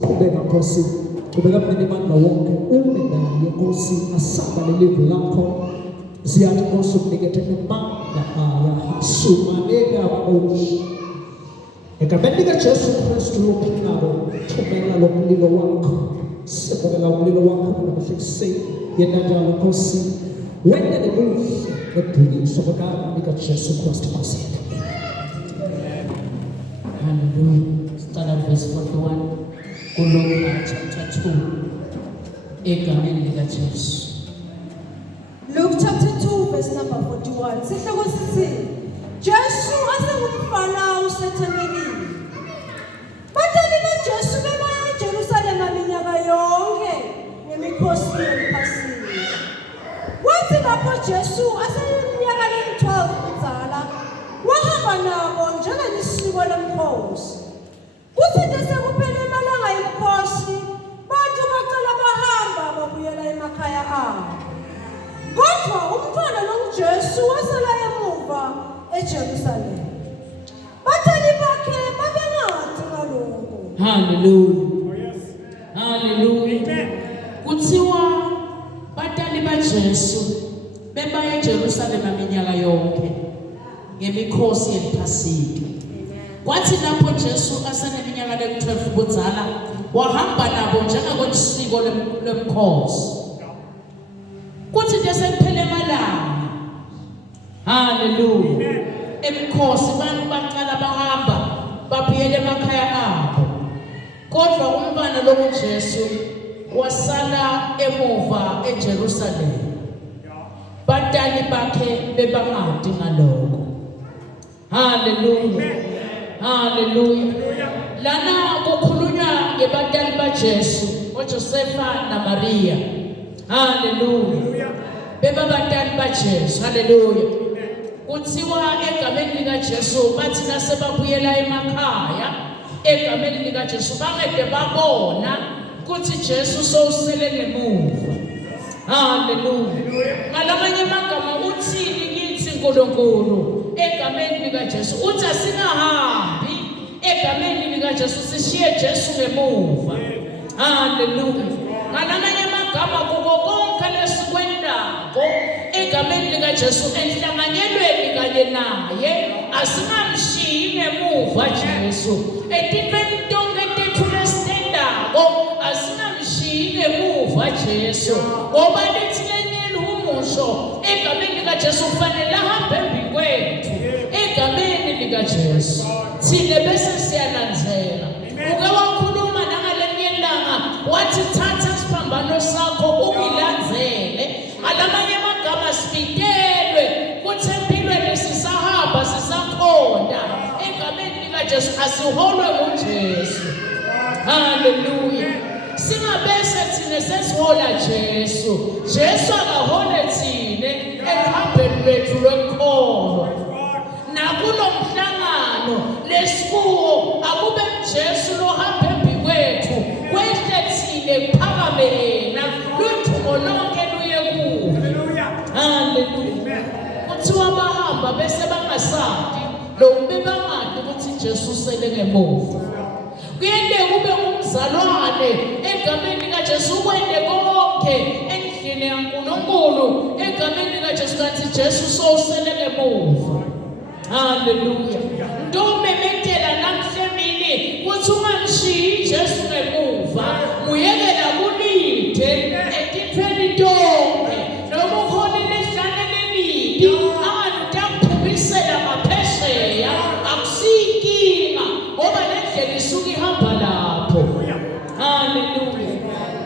Kubeka Nkosi, kubeka mnimanga wonke ume naye Nkosi asaba lelivu lakho. Ziyathi Nkosi ukunikete nemanga aya sumaneka Nkosi. Egameni likaJesu Kristu lophilako, thumela lo mlilo wakho. Sibukela umlilo wakho namuhla ekuseni. Yena njalo Nkosi, wena nebuhle nedumiso kwegama likaJesu Kristu Nkosi. Hallelujah. Start at verse 41. Luke chapter 2. Egameni likaJesu. Luke chapter 2 verse number 41. Sihloko sithi Jesu asengumfana usethenini. Batali kaJesu bebaya eJerusalema minyaka yonke ngemikhosi yePhasika. Kwathi lapho Jesu aseneminyaka eyi-12 ubudala, wahamba nabo njengelisiko lomkhosi. Kuthi nje sekuphele amalanga emkhosi, bantu bacela bahamba babuyela emakhaya abo. Kodwa umntwana noJesu wasala emuva eJerusalema. Batali bakhe babengathi ngalokho. Hallelujah. Hallelujah. Kuthiwa batali baJesu bebaya eJerusalema minyaka yonke ngemikhosi yePhasika. Kwathi lapho Jesu aseneminyaka eyi-12 ubudala, wahamba nabo njengakwesiko lomkhosi. Kuthi nje sekuphele amalanga, hallelujah, emkhosi abantu baqala bahamba babuyele emakhaya abo. Kodwa umntwana lo Jesu wasala emuva eJerusalema. Batali bakhe bebangadi ngalokho. Hallelujah. Hallelujah. Lana kukhulunywa ngebatali baJesu, uJosefa naMaria. Hallelujah. Beba batali baJesu. Hallelujah. Kuthiwa egameni likaJesu bathi nasebabuyela emakhaya egameni likaJesu bangede babona kuthi Jesu sowusele ngemuva. Hallelujah. Ngalamanye amagama uthini kithi uNkulunkulu egameni likaJesu? Uthi asingahambi egameni likaJesu sishiye Jesu ngemuva. Hallelujah. Ngalamanye amagama kuko konke lesikwendako egameni likaJesu enhlanganyelweni kanye naye asingamshiyi ngemuva Jesu. Etintweni tonke tethu lesitendako asingamshiyi ngemuva Jesu. Ngoba lithi lenyeli umusho egameni likaJesu kufanele ahambe embi kwethu egameni likaJesu. Thine bese siyalandzela. Uke wakhuluma nangalenye ilanga wathi thatha isiphambano sakho ungilandzele. Alamanye amagama sibitelwe kuthi empilweni sisahamba sisakhonda egameni likaJesu asiholwe nguJesu. Hallelujah. Singabese thine sesihola Jesu. Jesu akahole thine ehambeni lwethu lwenkolo. Nakulo mhlangano lesikuwo akube Jesu lohamba embi kwethu kwehle thine kuphakame yena luthumo lonke luye kuye. Hallelujah. Kuthiwa bahamba bese bangasandi lo bebangadi ukuthi Jesu sele ngemuva. Kuyende kube umzalwane egameni likaJesu kwende konke endlini yaNkulunkulu egameni likaJesu kanti Jesu sowusele ngemuva. Hallelujah. Ndomemetela namhlemini kuthi ungamshiyi Jesu ngemuva, muyekela kulide etintweni tonke noma ukhona lehlane lelibi angantakuphumisela ngaphesheya akusiyinkinga ngoba lendlela isuke ihamba lapho. Hallelujah.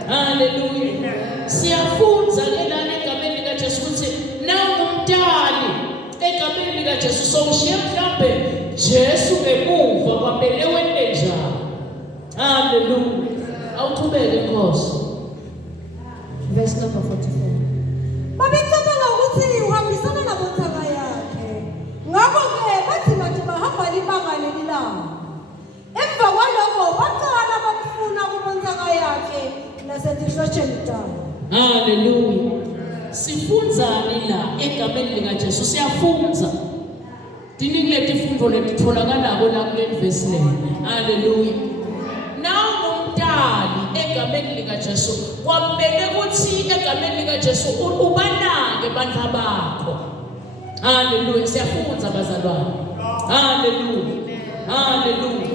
Hallelujah. Siyafunza ke lana egameni likaJesu ukuthi nangumdali egameni likaJesu sowushiye mhlambe Jesu ngemuva kwamele wende njani. Hallelujah. Awuthubeke Nkosi. Verse number 44. Babecabanga ukuthi uhambisana nabothaka yakhe. Ngakho-ke bathi bathi bahamba libanga lelilanga. Emva kwalokho baqala bakufuna kubothaka yakhe nasetihlotsheni tabo. Hallelujah. Sifunzani la egameni likaJesu? Siyafunza. Dinikile tifundo letitholakala la kule verse le. Hallelujah. Now umntana egameni likaJesu kwamele ukuthi egameni likaJesu ubanake abantu bakho. Haleluya, siyafunza bazalwane. Haleluya, haleluya.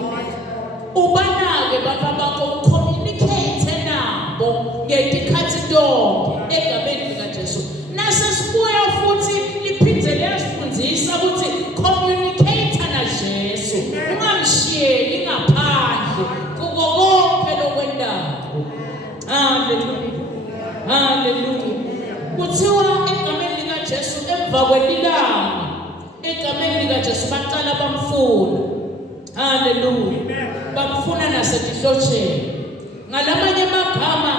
Ubanake abantu bakho, communicate nabo ngezikhathi zonke egameni likaJesu. Nasesibuya futhi liphindze liyasifundisa ukuthi communicate naJesu, ungamshiyeli ngaphandle kuko konke lokwendawo. Haleluya, haleluya. Kuthiwa egameni likaJesu emva kwelilanga, egameni likaJesu baqala bamfuna. Haleluya, bamfuna nasetihlotsheni. Ngalamanye amagama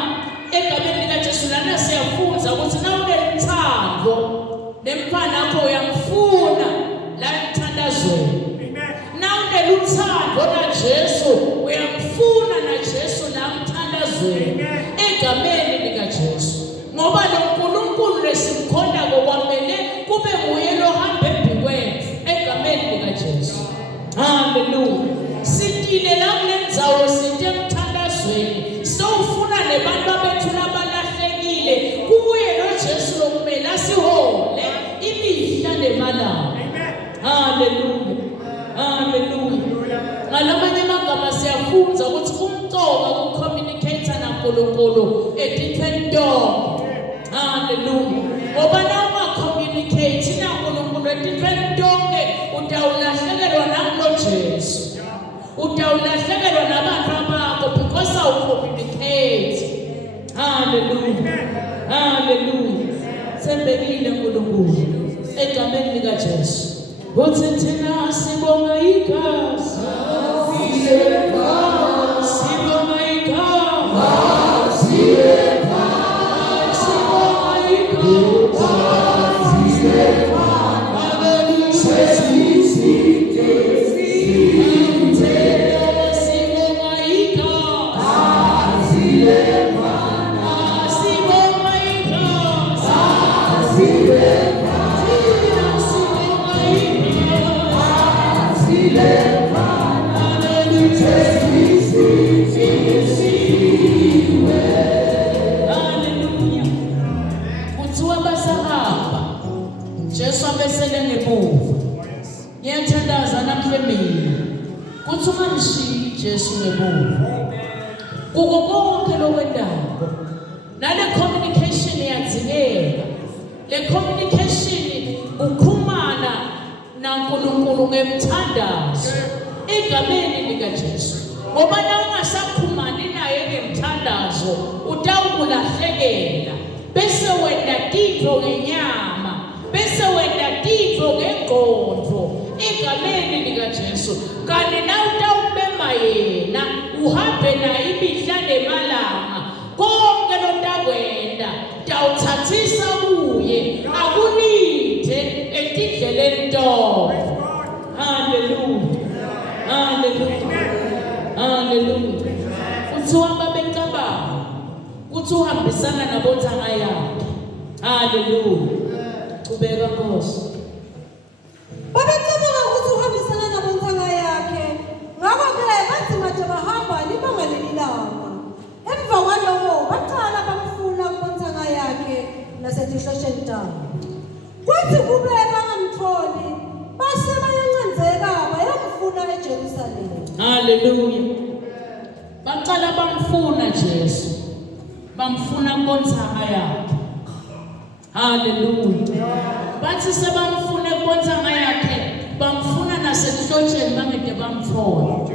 egameni likaJesu lana siyafunza ukuthi nawunelithando nemfana yakho uyamfuna la emthandazweni. Nawuneluthando naJesu uyamfuna naJesu la emthandazweni egameni likaJesu. Ngoba lo Nkulunkulu lesimkhonda kwamele kube nguye lohamba emphikwethu egameni likaJesu. Haleluya. Sitile la kulendzawo sithe emthandazweni sowufuna nebantu abethu labalahlekile kuye noJesu lokumele asihole imihla nemalanga. Haleluya, haleluya. Ngalamanye amagama siyafunza ukuthi kumcoka ukucommunicate naNkulunkulu edithweni tonke. Haleluya. Ngoba nawungacommunicate naNkulunkulu edithweni tonke utawulahlekelwa nakuloJesu. Utawulahlekelwa nabantu bakho because awucommunicate. Haleluya, haleluya. Sembekile uNkulunkulu egameni likaJesu. Uthi thina sibonga igazi, sibonga igazi, sibonga Jesu abesele ngemuva. Ngiyathandaza namhle mina. Kuthi ungamshiyi Jesu ngemuva. Kuko konke lokwendawo. Nale communication iyadzingeka. Le communication ukukhumana naNkulunkulu ngemthandazo egameni likaJesu. Ngoba nawungasakhumani naye ngemthandazo utawukulahlekela. Bese wenda titho ngenyama, bese wenda titho ngengqondo egameni likaJesu. Kanti nawutawubema yena uhambe naye imihla nemalanga, konke lotakwenda tawuthathisa kuye akulithe etindleleni tonke. Haleluya, haleluya, haleluya. Kuthiwa babecabanga kuthi uhambisana nabothanga yakhe. Haleluya. Qhubeka Nkosi. Babecabanga ukuthi uhambisana nabothanga yakhe. Ngakho-ke bathi manje bahamba libanga lelilanga. Emva kwalokho baqala bamfuna kubothanga yakhe nasetihlotsheni tabo. Kwathi kube bangamtholi, base bayancanzeka bayamfuna eJerusalema. Haleluya. Baqala bamfuna Jesu. Bamfuna kubothanga yakhe. Haleluya. Bathi sebamfuna kubothanga yakhe, bamfuna nasetihlotsheni bangede bamthola.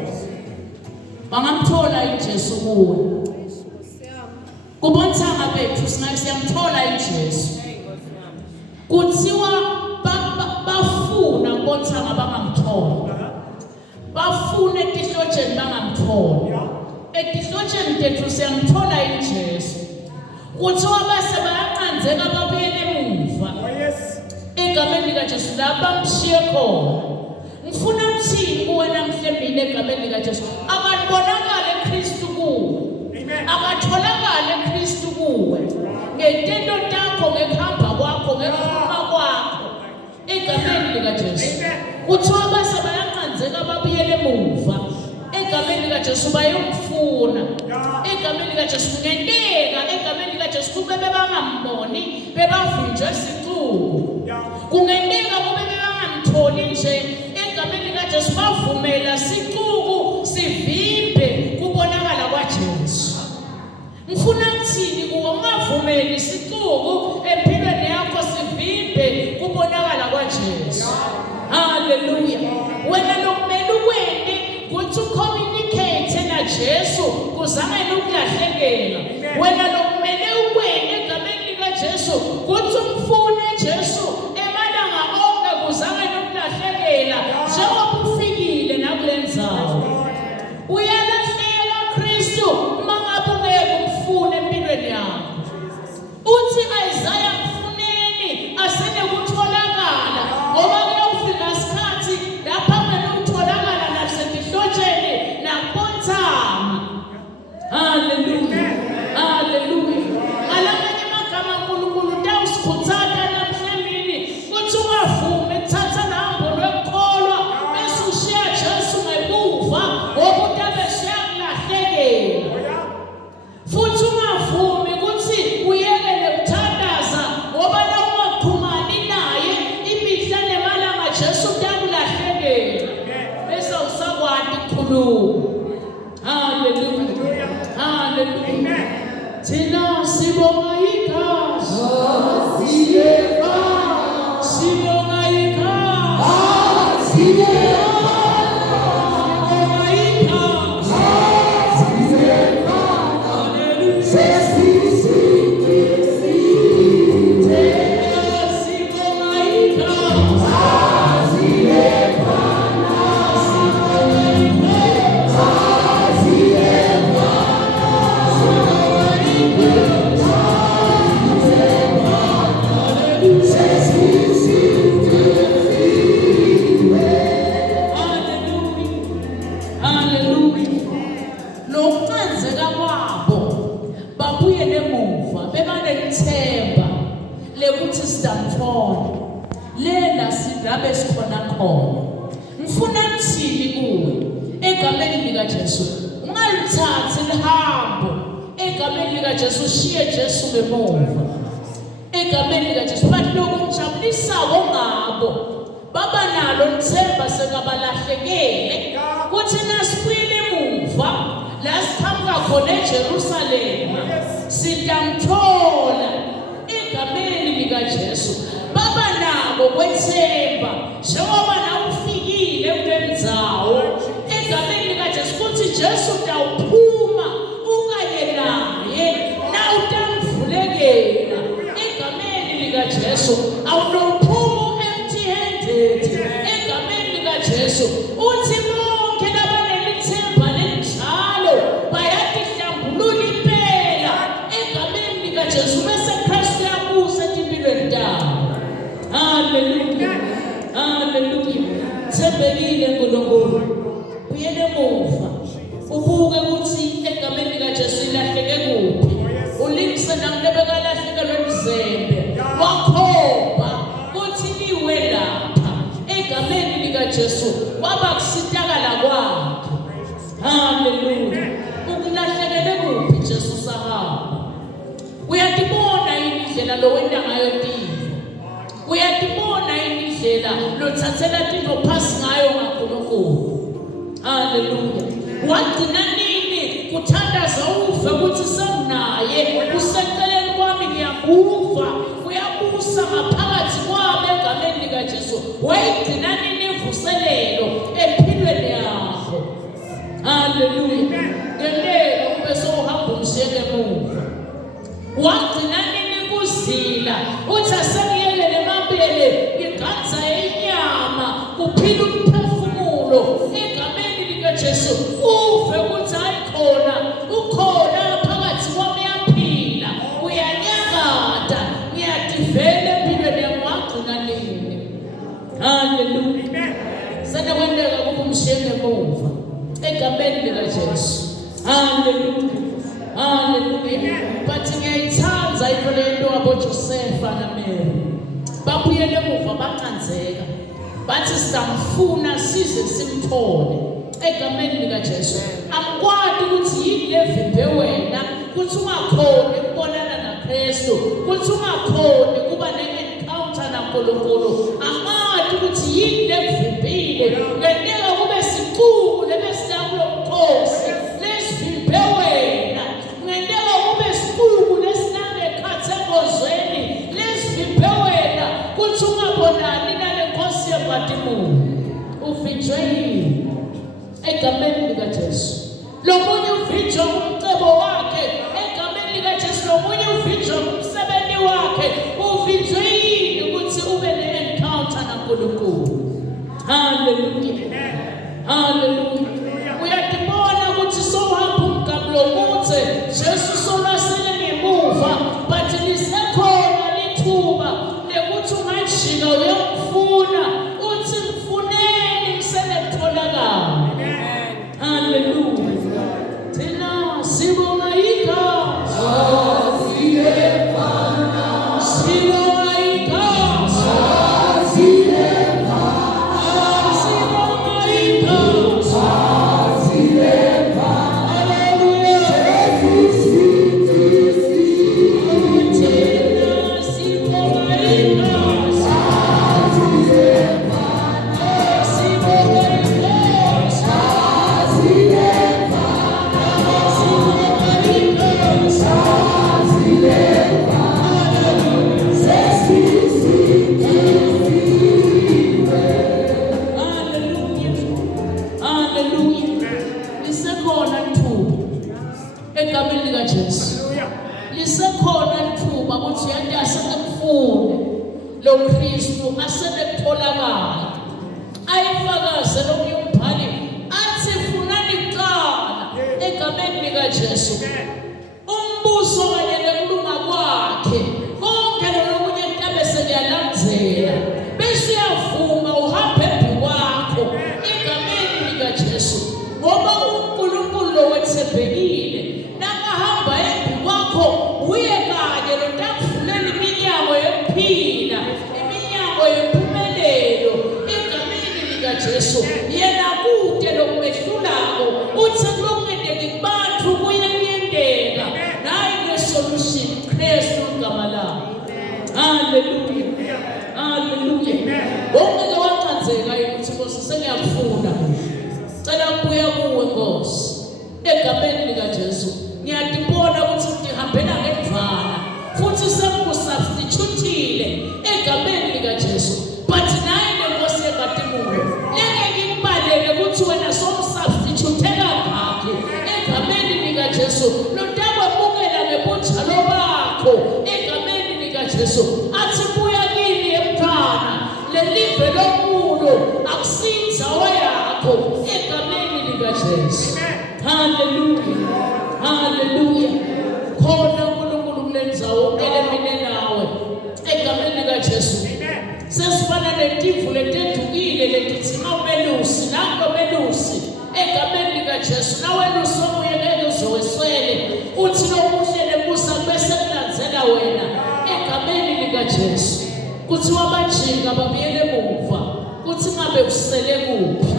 Bangamthola uJesu kuwe. Kubothanga bethu siyamthola uJesu. Kuthiwa bafuna kubothanga bangamthola. Bafuna etihlotsheni bangamthola. Etihlotsheni tethu siyamthola uJesu. Kuthiwa base bayaqanzeka babuyele emuva. Egameni likaJesu la bamshiye khona. Ngifuna ukuthini kuwe namhlanje egameni likaJesu? Akabonakala eKristu kuwe. Akatholakala eKristu kuwe. Ngentendo takho, ngekuhamba kwakho, ngekukhuluma kwakho. Egameni likaJesu. Kuthiwa base bayaqanzeka babuyele emuva. Egameni likaJesu bayomfuna. Egameni bebangamboni bebavinjwe isicuku kungenzeka kube bebangamtholi nje egameni kaJesu bavumela isicuku sivimbe kubonakala kwaJesu. Ngifuna kuthini kuwe ungavumeli isicuku empilweni yakho sivimbe kubonakala kwaJesu. Haleluya. Wena lokumele ukwende ukuthi ucommunicate naJesu kuzamele ukulahlekela. Wena lokumele ukwende egameni likaJesu ukuthi umfune Jesu emalanga onke kuzamele ukulahlekela njengoba ufikile nakulendzawo. Uyalahleka Kristu mangabe ungeke umfune empilweni yakho. Uthi Isaiah mfuneni asene kutholakala ngoba kuyofika isikhathi lapha kumele utholakala nasetihlotsheni nakubontama. Haleluya. Haleluya. Alamanye amagama uNkulunkulu utawusikhuthaza namhlanje ukuthi ungavume kuthatha nahambo lokukholwa bese ushiya Jesu ngemuva ngoba utabeshiya kulahlekela. Futhi ungavumi ukuthi uyekele ukuthandaza ngoba la ungaxhumani naye imihla nemalanga Jesu utakulahlekela bese usakwadi ukukhuluma. Haleluya. Haleluya. Thina sibonga igazi. Sibonga igazi. Sibonga lokucenzeka kwabo babuyele emuva bebanelithemba lekuthi sidamthona lela sidabe sikhona khona. Ngifuna kuthini kuwe egameni likaJesu ungalithathi lihambo egameni likaJesu ushiye Jesu ngemuva egameni likaJesu bathi lokumjabulisako ngabo baba nalo lithemba sekabalahlekele kuthi nasibuyile emuva la sikhamba khona eJerusalema sidamthola egameni likaJesu. Baba nabo kwethemba njengoba nawe ufikile kulendzawo egameni likaJesu kuthi Jesu utawuphuma ukanye naye na utamvulekela egameni likaJesu. Awunophuma empty-handed egameni likaJesu. Uthi bonke labanelithemba lenjalo bayatihlambulula impela egameni likaJesu bese Kristu yabusa empilweni zabo. Haleluya. Haleluya. Thembekile uNkulunkulu. Uyele emuva ubuke ukuthi egameni likaJesu ilahleke kuphi. Ulingise namlebekalahlekele emzembe wakhomba ukuthi niwe lapha egameni likaJesu waba kusitakala kwakhe. Haleluya. Ukulahlekele kuphi Jesu sahamba. Uyatibona indlela lo wenda ngayo Tifo. Uyatibona indlela lo thathela Tifo phasi ngayo kaNkulunkulu. Haleluya. Wagcina nini kuthandaza uve ukuthi senaye useceleni kwami ngiyakuva uyabusa ngaphakathi kwami egameni likaJesu. Wayigcina nini imvuselelo empilweni yakho. Haleluya. Ngelelo kube sohamba umshiyeke emuva. Wagcina nini kuzila uthi asengiyelele emabele iganza yenyama kuphila umphefumulo egameni likaJesu uve ukuthi ayikhona ukhona phakathi kwami yaphila uyanyakata ngiyadivela empilweni yami. Wagcina nini. Haleluya. Senekwendeka kube umshiyeke emuva egameni likaJesu. Haleluya. Haleluya. Bathi ngiyayithanda into lento aboJosefa naMary. Babuyele emuva baqanzeka. Bathi sisamfuna size simthole egameni likaJesu. Angikwadi ukuthi yini levimbe wena ukuthi ungakhona ukubonana naKristu Kristu kuthi ungakhoni kuba ne-encounter naNkulunkulu angadi ukuthi yini lekuvimbile ngenteka kube siqubu lebesinakulo mkhosi lesivimbe wena ngenteka kube siqubu lesinangekhathi engozweni lesivimbe wena kuthi ungabonani nale nkosi yebhatimulo uvinjwe yini egameni likaJesu lomunye uvinjwa umcebo wakhe egameni likaJesu lomunye uvinjwa umsebenzi wakhe uvinjwe yini ukuthi ube ne-encounter naNkulunkulu haleluya haleluya uyadibona ukuthi sohamba umgamo lomuthe Jesu solasele ngemuva but lisekhona lithuba lekuthi ungajika uyomfuna uthi mfuneni kusele kutholakala haleluya thina sibonga igazi sibonga igazi egameni likaJesu lisekhona ithuba ukuthi yonke asekufune lo Kristu asekutholakala ayifakaze lo umbhali athi funani kuqala egameni likaJesu umbuso kanye nekulunga kwakhe konke lokunye mhlambe sekuyalandzela bese uyavuma uhambe kwakho egameni likaJesu ngoba uNkulunkulu lo wethembekile nakahamba kwakho uye kanye lotakuvulela iminyango yokuphila iminyango yempumelelo egameni likaJesu yena kude lokumehlulako uthi kulokungedeki kubantu kuye kuyendeka naye nesolution Kristu igama lakhe haleluya haleluya wonke wacanzeka ukuthi Nkosi sengiyakufuna cela kubuya kuwe Nkosi egameni likaJesu ngiyadibona ukuthi ngihambela ngedvana futhi sengikusubstitutile egameni likaJesu but naye lenkosi yebhatimulo ngeke ngikubaleke ukuthi wena somsubstitutela ngakho egameni likaJesu notakwebukela ngebunjalo bakho egameni likaJesu athi buya kini emntwana lelive lokulo akusinzawo yakho egameni likaJesu haleluya haleluya khona uNkulunkulu kulenzawo elemine nawe egameni likaJesu sesifana netimvu letendukile letithina umelusi nango melusi egameni likaJesu nawe lusomuyekele uzoweswele uthi lokuhle nemusa bese kulandzela wena egameni likaJesu kuthi wabajika babuyele emuva kuthi ngabe usele kuphi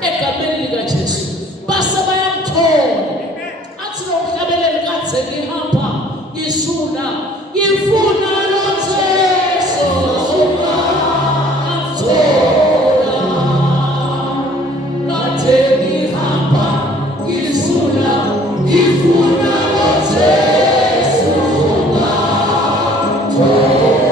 egameni likaJesu base bayamthola athi nomhlabeleli kadze ngihamba ngisula ngifuna lo Jesu amthola kadze ngihamba ngisula ngifuna lo Jesu amthola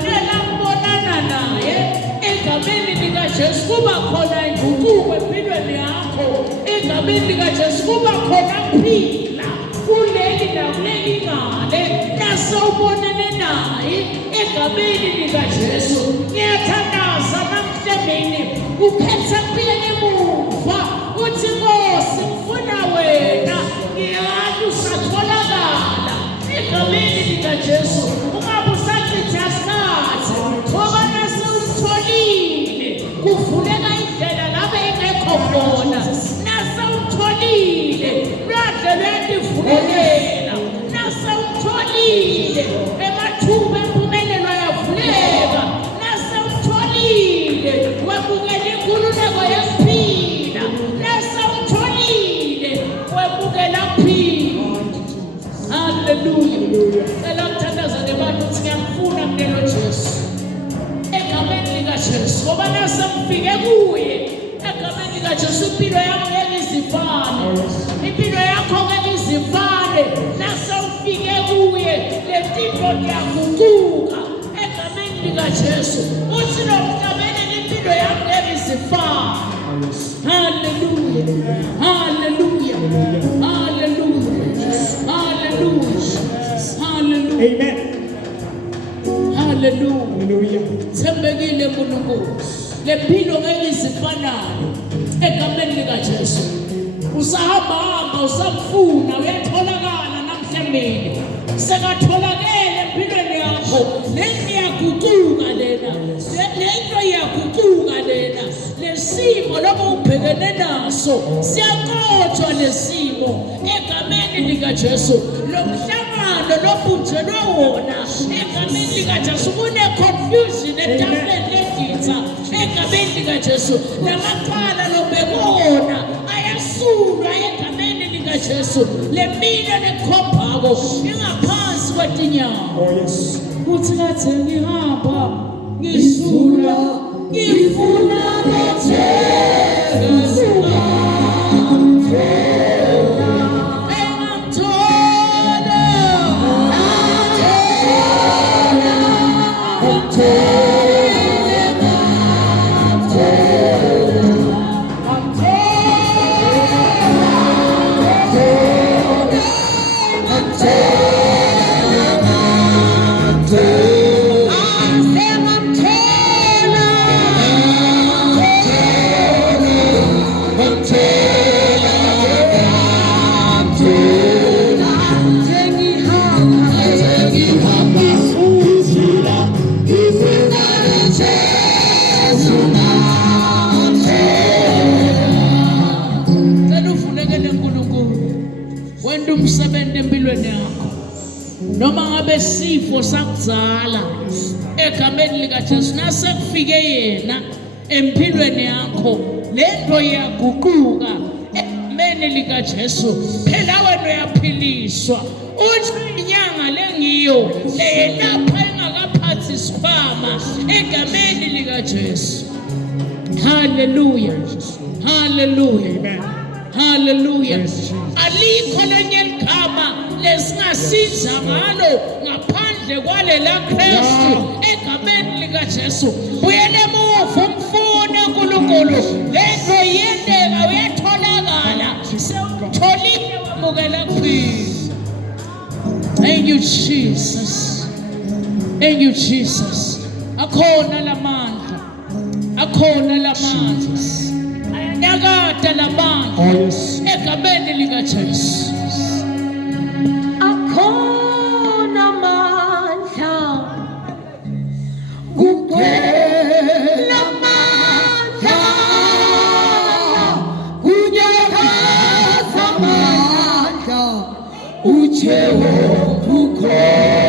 ufanele ukubonana naye egameni likaJesu kuba khona inguquko empilweni yakho egameni likaJesu kuba khona kuphila kuleli nakuleli ngale nasewubonane naye egameni likaJesu ngiyathandaza namhlanje ukhetha kuphila emuva uthi Nkosi ngifuna wena ngiyazi usatholakala egameni likaJesu ungabe usachitha isikhathi ngoba nasewutholile kuvuleka indlela lapho engekho khona nasewutholile lwadle lwendivulekela nasewutholile emathuba empumelelo ayavuleka nasewutholile wabukela inkululeko yesiphila nasewutholile wabukela kuphila. Hallelujah. Cela ukuthandaza nebantu ukuthi ngiyakufuna mnelo Jesu egameni likaJesu ngoba nasemfike kuye egameni likaJesu impilo yakho ngeke izifane impilo yakho ngeke izifane nasewufike kuye lempilo yaguquka egameni likaJesu uthi nomntabeni impilo yakho ngeke izifane. Hallelujah. Hallelujah. Hallelujah. Hallelujah. Hallelujah. Amen. Hallelujah. Thembekile uNkulunkulu. Lempilo ngeke izifanayo egameni likaJesu. Usahamba usafuna uyatholakala namhlanje. Sekatholakele empilweni yakho. Lento iyaguquka lena. Lento iyaguquka lena. Lesimo lobo ubhekene naso siyaqothwa lesimo egameni likaJesu. Lomhlangano lobunjelwe wona egameni likaJesu kune confusion etafuleni legitha egameni likaJesu. Lamaqala lobekona ayasulwa egameni likaJesu. Lemilo nekhombako ingaphansi kwetinyawo. Oh yes. Uthi ngathi ngihamba ngisula ngifuna Jesu umsebenzi empilweni yakho noma ngabe sifo sakuzala egameni likaJesu nasekufike yena empilweni yakho lento iyaguquka egameni likaJesu phela wena uyaphiliswa uthi inyanga lengiyo leyelapha engakaphathi isikhwama egameni likaJesu. Hallelujah. Hallelujah. Amen. Hallelujah. Alikho lenye igama lesingasiza ngalo ngaphandle kwalela Kristu egameni likaJesu. Uyele emuva umfuna uNkulunkulu lento yendeka uyatholakala sewutholile wamukela kuphila. Thank you Jesus. Thank you Jesus. Akhona lamandla. Akhona lamandla. Ayanyakata lamandla. Egameni likaJesu. Akhona amandla. Kuphela amandla. Kunyakaza amandla. uJehova ukhona.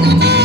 Release,